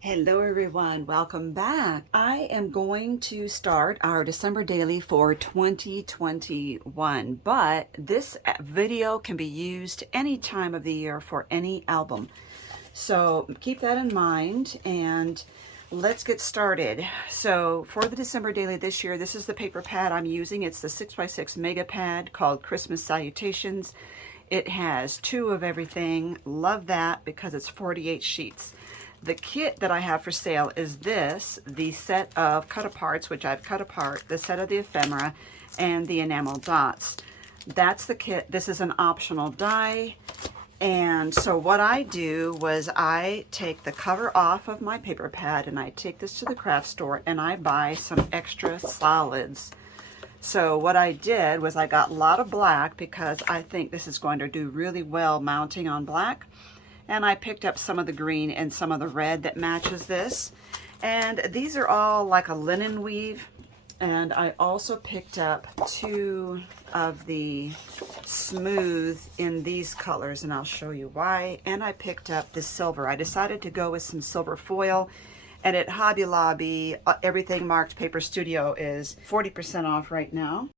Hello everyone, welcome back. I am going to start our December daily for 2021, but this video can be used any time of the year for any album. So keep that in mind and let's get started. So for the December daily this year, this is the paper pad I'm using. It's the 6x6 mega pad called Christmas Salutations. It has 2 of everything. Love that because it's 48 sheets. The kit that I have for sale is this, the set of cut-aparts, which I've cut apart, the set of the ephemera, and the enamel dots. That's the kit. This is an optional die. And so what I do was I take the cover off of my paper pad and I take this to the craft store and I buy some extra solids. So what I did was I got a lot of black because I think this is going to do really well mounting on black. And I picked up some of the green and some of the red that matches this. And these are all like a linen weave. And I also picked up 2 of the smooth in these colors, and I'll show you why. And I picked up this silver. I decided to go with some silver foil. And at Hobby Lobby, everything marked Paper Studio is 40% off right now.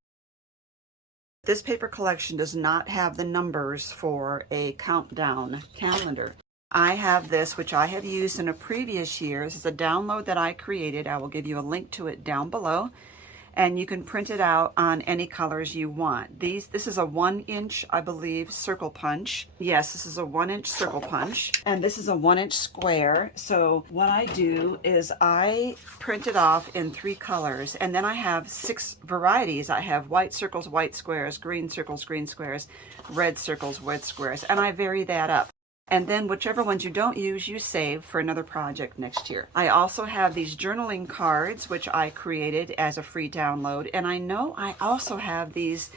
This paper collection does not have the numbers for a countdown calendar. I have this, which I have used in a previous year. This is a download that I created. I will give you a link to it down below. And you can print it out on any colors you want. This is a 1-inch, I believe, circle punch. Yes, this is a 1-inch circle punch. And this is a 1-inch square. So what I do is I print it off in 3 colors. And then I have 6 varieties. I have white circles, white squares, green circles, green squares, red circles, red squares. And I vary that up. And then whichever ones you don't use, you save for another project next year. I also have these journaling cards, which I created as a free download. And I know I also have these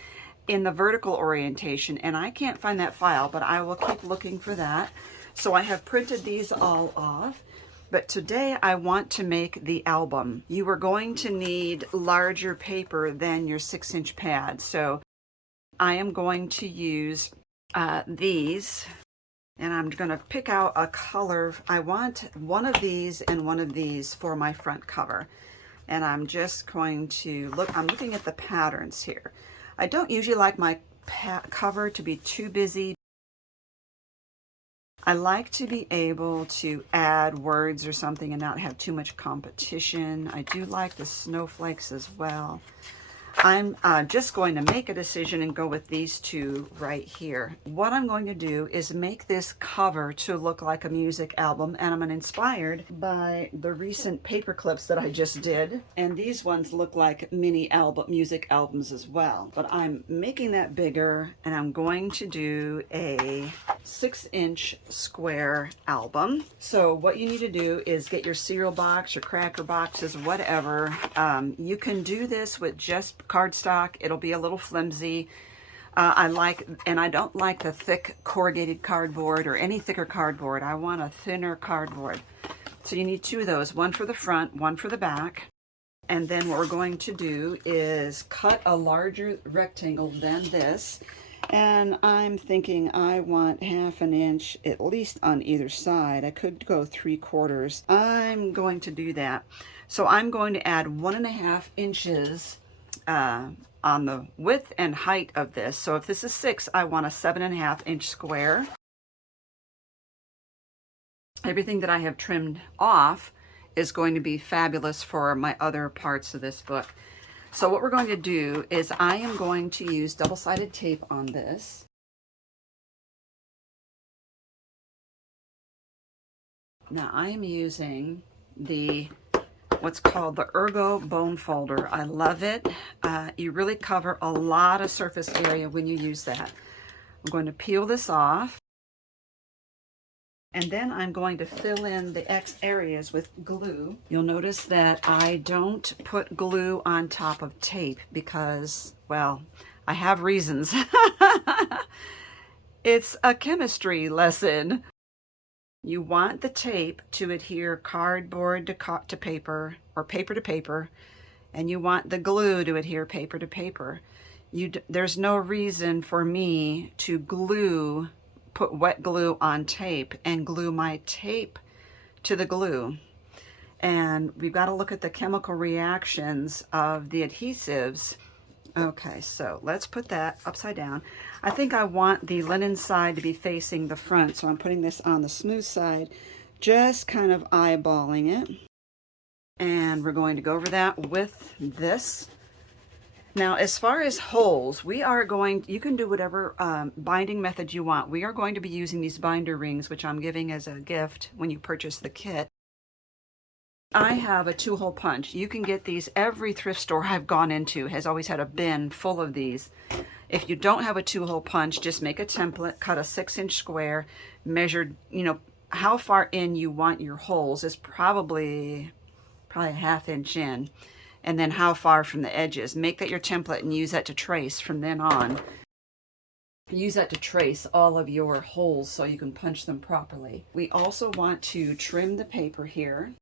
in the vertical orientation, and I can't find that file, but I will keep looking for that. So I have printed these all off. But today I want to make the album. You are going to need larger paper than your 6-inch pad. So I am going to use these. And I'm going to pick out a color. I want one of these and one of these for my front cover. And I'm just going to look, I'm looking at the patterns here. I don't usually like my cover to be too busy. I like to be able to add words or something and not have too much competition. I do like the snowflakes as well. I'm just going to make a decision and go with these 2 right here. What I'm going to do is make this cover to look like a music album, and I'm inspired by the recent paper clips that I just did. And these ones look like mini music albums as well. But I'm making that bigger, and I'm going to do a 6-inch square album. So what you need to do is get your cereal box, your cracker boxes, whatever. You can do this with just cardstock. It'll be a little flimsy. I don't like the thick corrugated cardboard or any thicker cardboard. I want a thinner cardboard. So you need 2 of those, one for the front, one for the back. And then what we're going to do is cut a larger rectangle than this. And I'm thinking I want 1/2 inch at least on either side. I could go 3/4. I'm going to do that. So I'm going to add 1.5 inches on the width and height of this. So if this is 6, I want a 7.5 inch square. Everything that I have trimmed off is going to be fabulous for my other parts of this book. So what we're going to do is I am going to use double-sided tape on this. Now I am using what's called the Ergo Bone Folder. I love it. You really cover a lot of surface area when you use that. I'm going to peel this off. And then I'm going to fill in the X areas with glue. You'll notice that I don't put glue on top of tape because, well, I have reasons. It's a chemistry lesson. You want the tape to adhere cardboard to paper or paper to paper, and you want the glue to adhere paper to paper. There's no reason for me to put wet glue on tape and glue my tape to the glue. And we've got to look at the chemical reactions of the adhesives. Okay, so let's put that upside down. I think I want the linen side to be facing the front, so I'm putting this on the smooth side, just kind of eyeballing it. And we're going to go over that with this. Now, as far as holes, we are going, you can do whatever binding method you want. We are going to be using these binder rings, which I'm giving as a gift when you purchase the kit. I have a 2-hole punch. You can get these. Every thrift store I've gone into has always had a bin full of these. If you don't have a 2-hole punch, just make a template, cut a 6-inch square, measure, you know, how far in you want your holes is probably a 1/2 inch in. And then how far from the edges. Make that your template and use that to trace from then on. Use that to trace all of your holes so you can punch them properly. We also want to trim the paper here.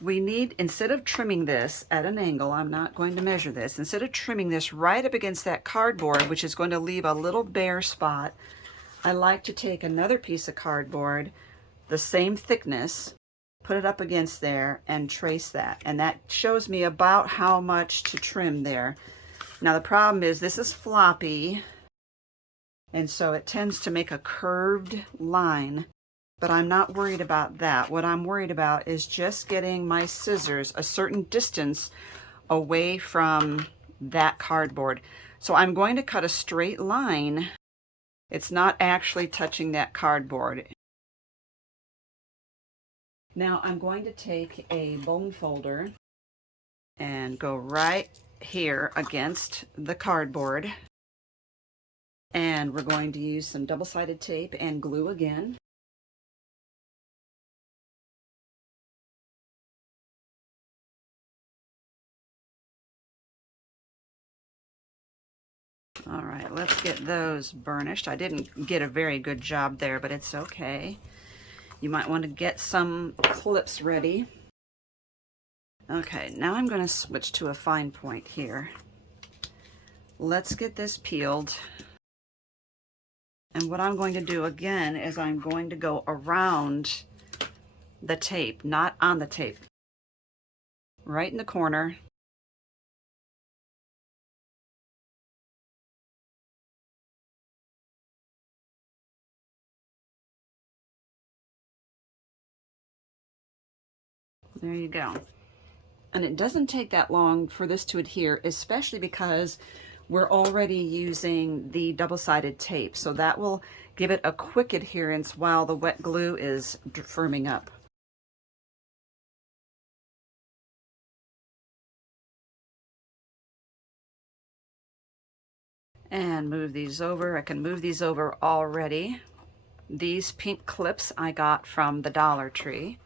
We need, instead of trimming this at an angle, I'm not going to measure this, instead of trimming this right up against that cardboard, which is going to leave a little bare spot, I like to take another piece of cardboard, the same thickness, put it up against there and trace that. And that shows me about how much to trim there. Now the problem is this is floppy, and so it tends to make a curved line. But I'm not worried about that. What I'm worried about is just getting my scissors a certain distance away from that cardboard. So I'm going to cut a straight line. It's not actually touching that cardboard. Now I'm going to take a bone folder and go right here against the cardboard. And we're going to use some double-sided tape and glue again. All right, let's get those burnished. I didn't get a very good job there, but it's okay. You might want to get some clips ready. Okay, now I'm going to switch to a fine point here. Let's get this peeled. And what I'm going to do again is I'm going to go around the tape, not on the tape. Right in the corner. There you go. And it doesn't take that long for this to adhere, especially because we're already using the double-sided tape. So that will give it a quick adherence while the wet glue is firming up. And move these over. I can move these over already. These pink clips I got from the Dollar Tree.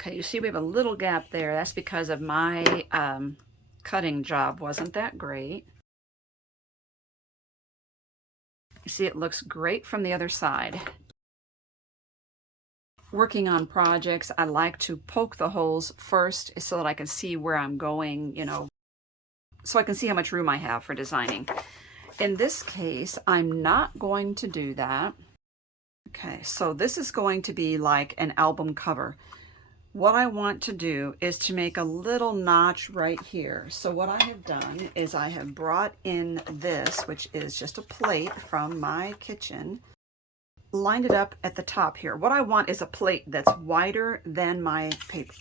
Okay, you see we have a little gap there. That's because of my cutting job wasn't that great. You see it looks great from the other side. Working on projects, I like to poke the holes first so that I can see where I'm going, you know, so I can see how much room I have for designing. In this case, I'm not going to do that. Okay, so this is going to be like an album cover. What I want to do is to make a little notch right here. So what I have done is I have brought in this, which is just a plate from my kitchen, lined it up at the top here. What I want is a plate that's wider than my paper.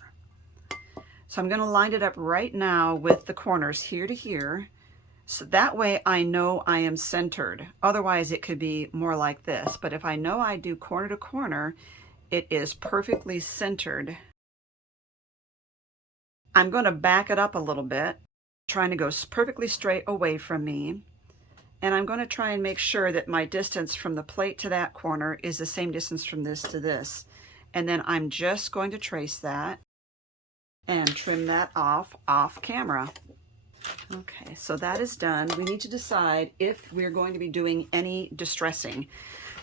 So I'm going to line it up right now with the corners here to here. So that way I know I am centered. Otherwise it could be more like this. But if I know I do corner to corner, it is perfectly centered. I'm going to back it up a little bit, trying to go perfectly straight away from me. And I'm going to try and make sure that my distance from the plate to that corner is the same distance from this to this. And then I'm just going to trace that and trim that off camera. Okay, so that is done. We need to decide if we're going to be doing any distressing.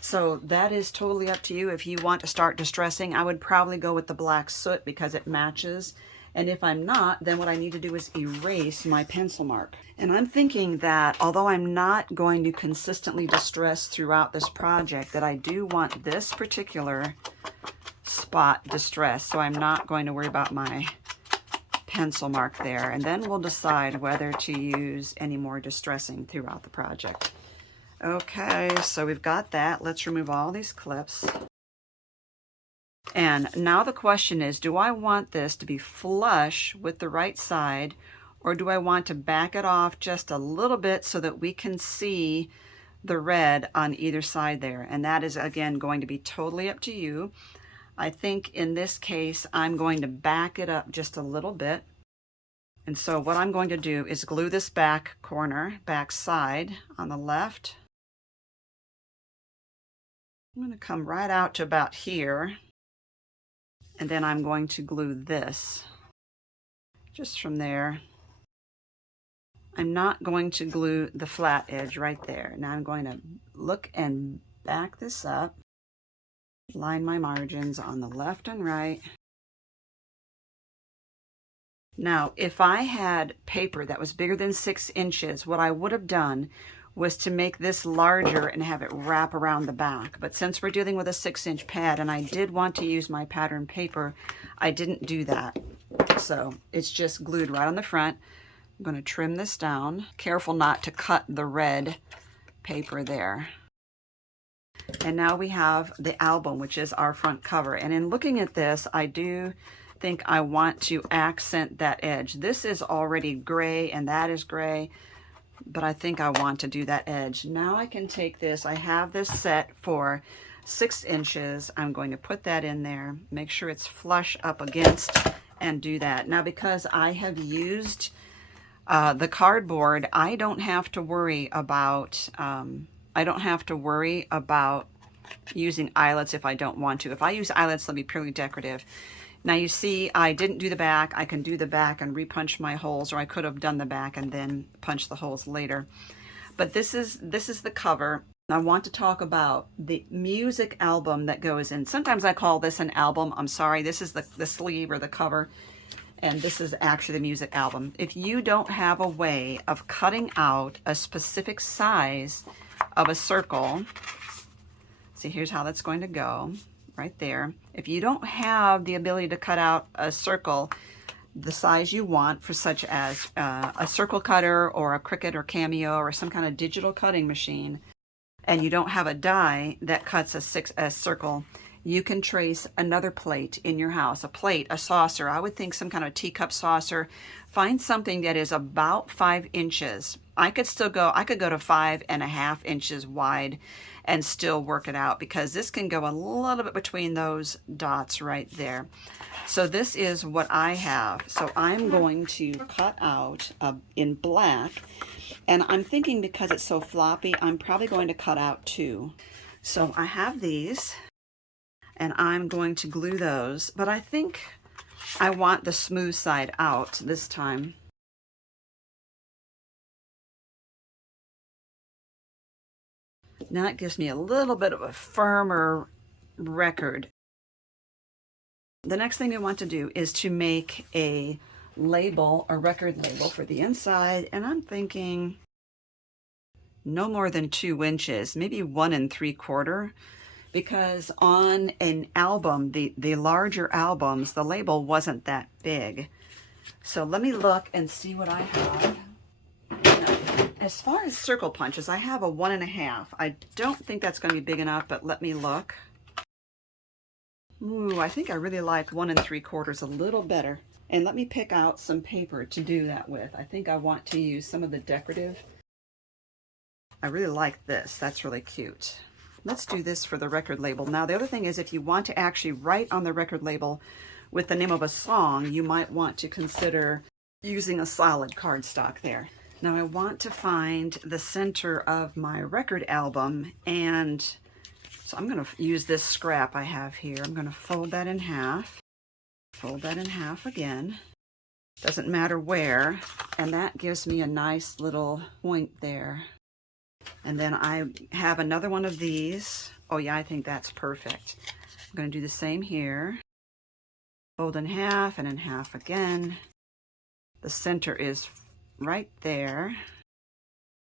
So that is totally up to you. If you want to start distressing, I would probably go with the black soot because it matches. And if I'm not, then what I need to do is erase my pencil mark. And I'm thinking that although I'm not going to consistently distress throughout this project, that I do want this particular spot distressed. So I'm not going to worry about my pencil mark there. And then we'll decide whether to use any more distressing throughout the project. Okay, so we've got that. Let's remove all these clips. And now the question is, do I want this to be flush with the right side, or do I want to back it off just a little bit so that we can see the red on either side there? And that is, again, going to be totally up to you. I think in this case, I'm going to back it up just a little bit. And so what I'm going to do is glue this back corner, back side on the left. I'm going to come right out to about here, and then I'm going to glue this just from there. I'm not going to glue the flat edge right there. Now I'm going to look and back this up, line my margins on the left and right. Now, if I had paper that was bigger than 6 inches, what I would have done was to make this larger and have it wrap around the back. But since we're dealing with a 6-inch pad and I did want to use my pattern paper, I didn't do that. So it's just glued right on the front. I'm going to trim this down. Careful not to cut the red paper there. And now we have the album, which is our front cover. And in looking at this, I do think I want to accent that edge. This is already gray and that is gray, but I think I want to do that edge. Now I can take this, I have this set for 6 inches. I'm going to put that in there, make sure it's flush up against, and do that. Now because I have used the cardboard, I don't have to worry about using eyelets if I don't want to. If I use eyelets, they'll be purely decorative. Now you see I didn't do the back. I can do the back and repunch my holes, or I could have done the back and then punch the holes later. But this is the cover. I want to talk about the music album that goes in. Sometimes I call this an album. I'm sorry, this is the sleeve or the cover, and this is actually the music album. If you don't have a way of cutting out a specific size of a circle, see, here's how that's going to go. Right there. If you don't have the ability to cut out a circle the size you want, for such as a circle cutter or a Cricut or Cameo or some kind of digital cutting machine, and you don't have a die that cuts a circle, you can trace another plate in your house, a plate, a saucer. I would think some kind of teacup saucer. Find something that is about 5 inches. I could go to 5.5 inches wide and still work it out, because this can go a little bit between those dots right there. So this is what I have. So I'm going to cut out in black, and I'm thinking because it's so floppy, I'm probably going to cut out 2. So I have these, and I'm going to glue those, but I think I want the smooth side out this time. Now it gives me a little bit of a firmer record. The next thing we want to do is to make a label, a record label for the inside, and I'm thinking no more than 2 inches, maybe 1 3/4, because on an album, the larger albums, the label wasn't that big. So let me look and see what I have. As far as circle punches, I have a 1.5. I don't think that's going to be big enough, but let me look. Ooh, I think I really like 1 3/4 a little better. And let me pick out some paper to do that with. I think I want to use some of the decorative. I really like this. That's really cute. Let's do this for the record label. Now, the other thing is, if you want to actually write on the record label with the name of a song, you might want to consider using a solid cardstock there. Now I want to find the center of my record album, and so I'm going to use this scrap I have here. I'm going to fold that in half, fold that in half again. Doesn't matter where, and that gives me a nice little point there. And then I have another one of these. Oh yeah, I think that's perfect. I'm going to do the same here. Fold in half and in half again. The center is right there.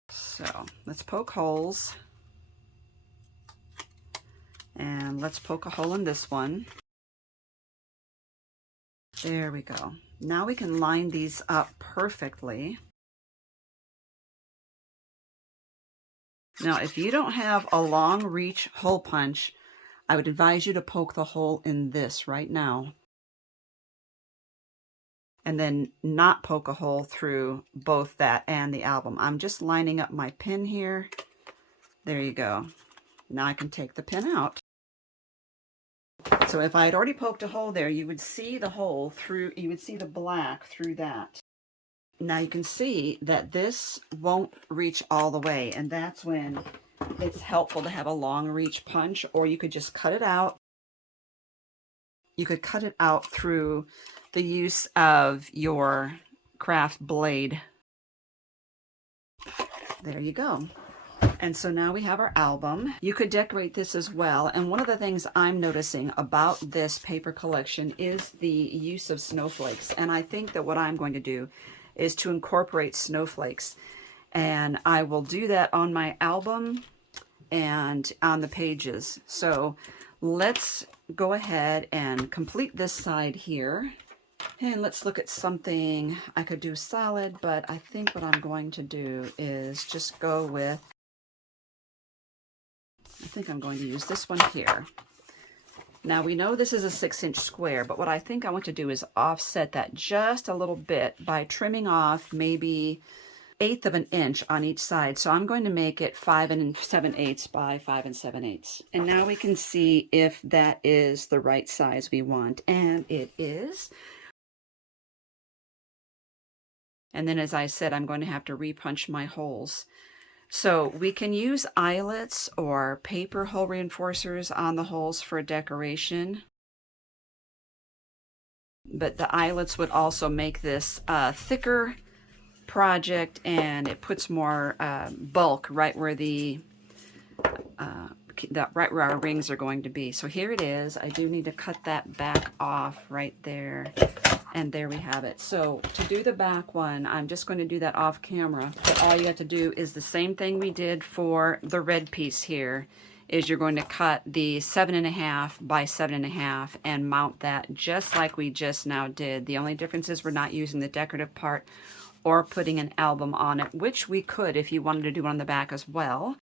So let's poke holes. And let's poke a hole in this one. There we go. Now we can line these up perfectly. Now, if you don't have a long reach hole punch, I would advise you to poke the hole in this right now. And then not poke a hole through both that and the album. I'm just lining up my pin here. There you go. Now I can take the pin out. So if I had already poked a hole there, you would see the hole through, you would see the black through that. Now you can see that this won't reach all the way, and that's when it's helpful to have a long reach punch, or you could just cut it out. You could cut it out through the use of your craft blade. There you go. And so now we have our album. You could decorate this as well. And one of the things I'm noticing about this paper collection is the use of snowflakes. And I think that what I'm going to do is to incorporate snowflakes. And I will do that on my album and on the pages. So let's go ahead and complete this side here. And let's look at something. I could do solid, but I think what I'm going to do is just go with, I think I'm going to use this one here. Now we know this is a 6-inch square, but what I think I want to do is offset that just a little bit by trimming off maybe 1/8 of an inch on each side. So I'm going to make it 5 7/8 by 5 7/8. And now we can see if that is the right size we want. And it is. And then as I said, I'm going to have to repunch my holes. So we can use eyelets or paper hole reinforcers on the holes for decoration. But the eyelets would also make this a thicker project, and it puts more bulk right where right where our rings are going to be. So here it is. I do need to cut that back off right there. And there we have it. So to do the back one, I'm just going to do that off camera. But all you have to do is the same thing we did for the red piece here, is you're going to cut the 7.5 by 7.5 and mount that just like we just now did. The only difference is we're not using the decorative part or putting an album on it, which we could if you wanted to do it on the back as well.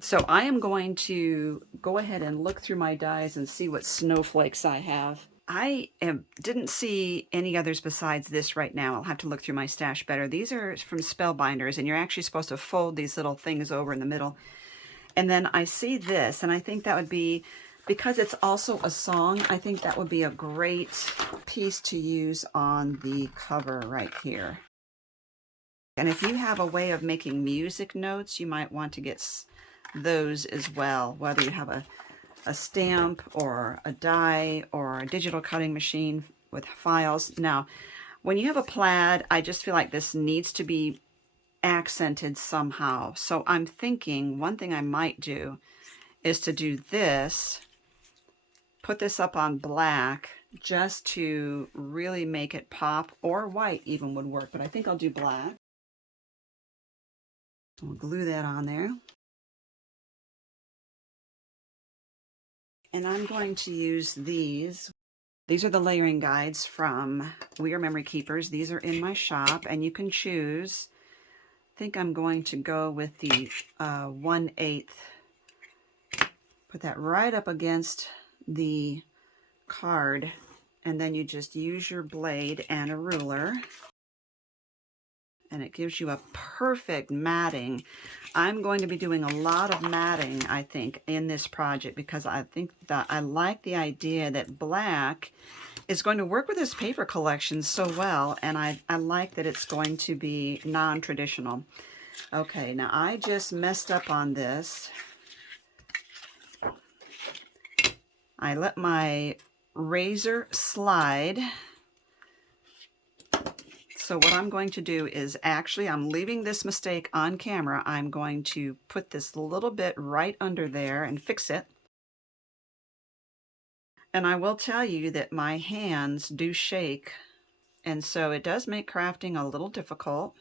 So I am going to go ahead and look through my dies and see what snowflakes I have. I didn't see any others besides this right now. I'll have to look through my stash better. These are from Spellbinders, and you're actually supposed to fold these little things over in the middle. And then I see this, and I think that would be, because it's also a song, I think that would be a great piece to use on the cover right here. And if you have a way of making music notes, you might want to get those as well, whether you have a stamp or a die or a digital cutting machine with files. Now, when you have a plaid, I just feel like this needs to be accented somehow. So I'm thinking one thing I might do is to do this, put this up on black just to really make it pop, or white even would work, but I think I'll do black. We'll glue that on there. And I'm going to use these. These are the layering guides from We Are Memory Keepers. These are in my shop, and you can choose. I think I'm going to go with the 1/8. Put that right up against the card, and then you just use your blade and a ruler, and it gives you a perfect matting. I'm going to be doing a lot of matting, I think, in this project, because I think that I like the idea that black is going to work with this paper collection so well, and I like that it's going to be non-traditional. Okay, now I just messed up on this. I let my razor slide. So what I'm going to do is, actually, I'm leaving this mistake on camera. I'm going to put this little bit right under there and fix it. And I will tell you that my hands do shake, and so it does make crafting a little difficult.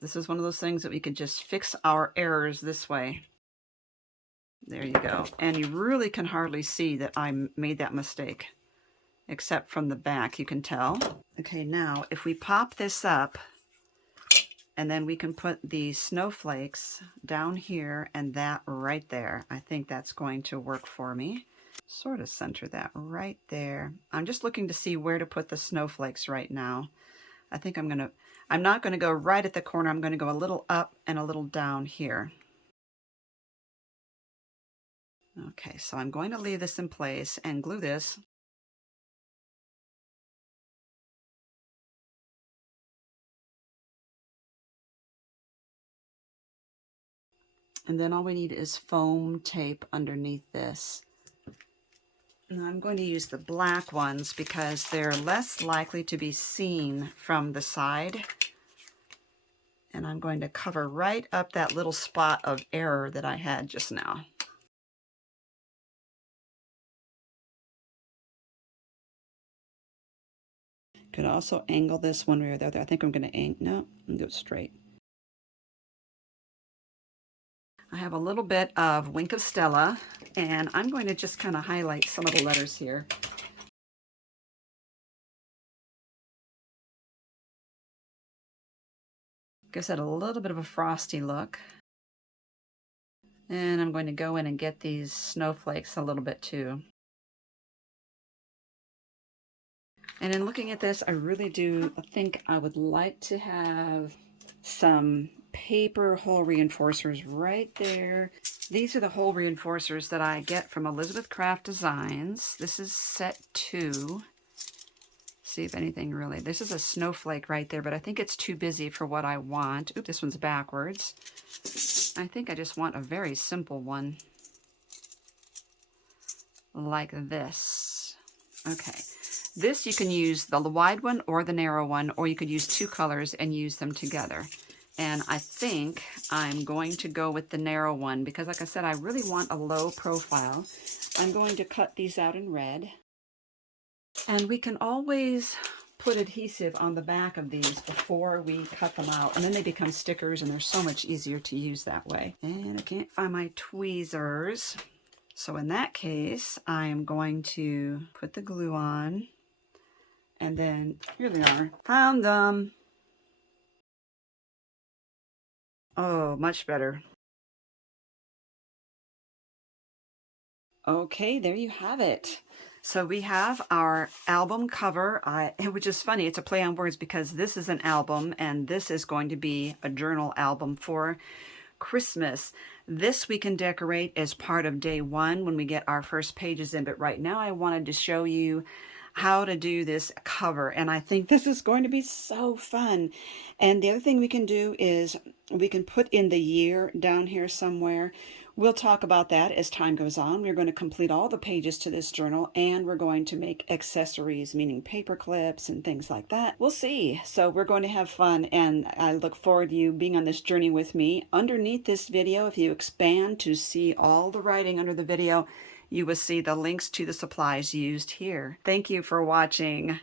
This is one of those things that we could just fix our errors this way. There you go. And you really can hardly see that I made that mistake, except from the back, you can tell. Okay, now if we pop this up, and then we can put the snowflakes down here and that right there. I think that's going to work for me. Sort of center that right there. I'm just looking to see where to put the snowflakes right now. I think I'm not gonna go right at the corner. I'm gonna go a little up and a little down here. Okay, so I'm going to leave this in place and glue this. And then all we need is foam tape underneath this. And I'm going to use the black ones because they're less likely to be seen from the side. And I'm going to cover right up that little spot of error that I had just now. Could also angle this one way or the other. I think I'm going to no, I'm going to go straight. I have a little bit of Wink of Stella, and I'm going to just kind of highlight some of the letters here. Gives it a little bit of a frosty look. And I'm going to go in and get these snowflakes a little bit too. And in looking at this, I really do think I would like to have some paper hole reinforcers right there. These are the hole reinforcers that I get from Elizabeth Craft Designs. This is set 2. See if anything really... This is a snowflake right there, but I think it's too busy for what I want. Oop, this one's backwards. I think I just want a very simple one. Like this. Okay. This you can use the wide one or the narrow one, or you could use 2 colors and use them together. And I think I'm going to go with the narrow one because, like I said, I really want a low profile. I'm going to cut these out in red. And we can always put adhesive on the back of these before we cut them out. And then they become stickers and they're so much easier to use that way. And I can't find my tweezers. So in that case, I'm going to put the glue on. And then, here they are. Found them. Oh, much better. Okay, there you have it. So we have our album cover, which is funny. It's a play on words because this is an album and this is going to be a journal album for Christmas. This we can decorate as part of day 1 when we get our first pages in. But right now I wanted to show you how to do this cover, and I think this is going to be so fun. And the other thing we can do is we can put in the year down here somewhere. We'll talk about that as time goes on. We're going to complete all the pages to this journal, and we're going to make accessories, meaning paper clips and things like that. We'll see. So we're going to have fun, and I look forward to you being on this journey with me. Underneath this video, if you expand to see all the writing under the video, you will see the links to the supplies used here. Thank you for watching.